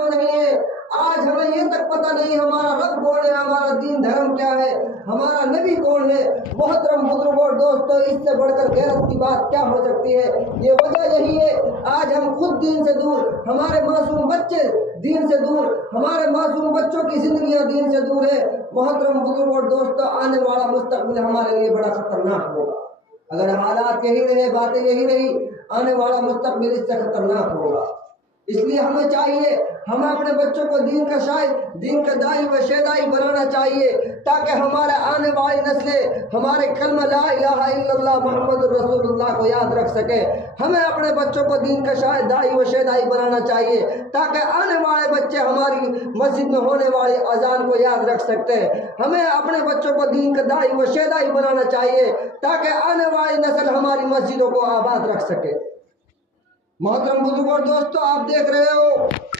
क्यों नहीं है। आज हमें ये तक पता नहीं हमारा रब कौन है, हमारा दीन धर्म क्या है, हमारा नबी कौन है। मोहतरम बुजुर्गों और दोस्तों, इससे बढ़कर गैरत की बात क्या हो सकती है। ये वजह यही है, आज हम खुद दीन से दूर, हमारे मासूम बच्चे दीन से दूर, हमारे मासूम बच्चों की जिंदगियां दीन से दूर है। मोहतरम बुजुर्गों और दोस्तों, आने वाला मुस्तकबिल हमारे लिए बड़ा खतरनाक होगा। अगर हालात यही रहे, बातें यही रही, आने वाला मुस्तकबिल इससे खतरनाक होगा। इसलिए हमें चाहिए, हमें अपने बच्चों को दीन का शायद, दीन का दाई व शेदाई बनाना चाहिए, ताकि हमारे आने वाली नस्लें हमारे कलमा ला इलाहा इल्लल्लाह मुहम्मदुर रसूलुल्लाह को याद रख सके। हमें अपने बच्चों को दीन का शायद दाई व शेदाई बनाना चाहिए, ताकि आने वाले बच्चे हमारी मस्जिद में होने वाली अजान को याद रख सकते हैं। हमें अपने बच्चों को दीन का दाई व शेदाई बनाना चाहिए, ताकि आने वाली नस्ल हमारी मस्जिदों को आबाद रख सके। मोहतरम बुजुर्गों और दोस्तों, आप देख रहे हो